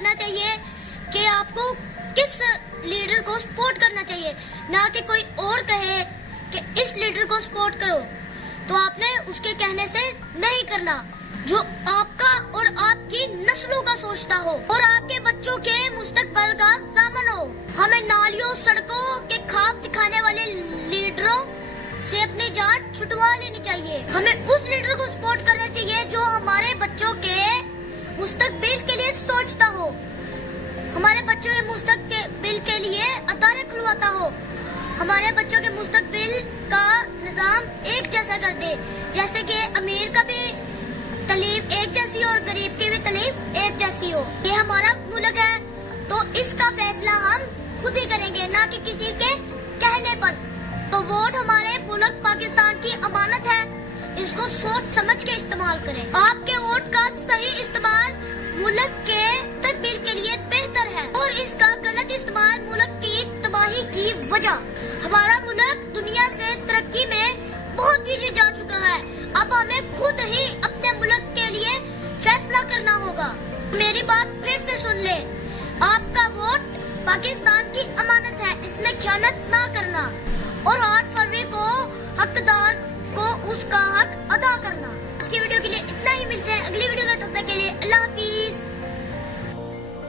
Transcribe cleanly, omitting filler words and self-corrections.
کرنا چاہیے کہ آپ کو کس لیڈر کو سپورٹ کرنا چاہیے، نہ کہ کوئی اور کہے کہ اس لیڈر کو سپورٹ کرو تو آپ نے اس کے کہنے سے نہیں کرنا، جو آپ کا اور آپ کی نسلوں کا سوچتا ہو اور آپ کے بچوں کے مستقبل کا ضامن ہو۔ ہمیں نالیوں سڑکوں کے خواب دکھانے والے لیڈروں سے اپنی جان چھٹوا لینی چاہیے۔ ہمیں اس لیڈر کو سپورٹ کرنا چاہیے جو ہمارے بچوں کے مستقبل کے لیے سوچتا ہو، ہمارے بچوں کے مستقبل کے لیے ادارے کھلواتا ہو، ہمارے بچوں کے مستقبل کا نظام ایک جیسا کر دے، جیسے کہ امیر کا بھی تعلیم ایک جیسی اور غریب کی بھی تعلیم ایک جیسی ہو۔ یہ ہمارا ملک ہے تو اس کا فیصلہ ہم خود ہی کریں گے، نہ کہ کسی کے کہنے پر۔ تو ووٹ ہمارے ملک پاکستان کی امانت ہے، اس کو سوچ سمجھ کے استعمال کریں۔ آپ کے ووٹ کا صحیح استعمال ملک کے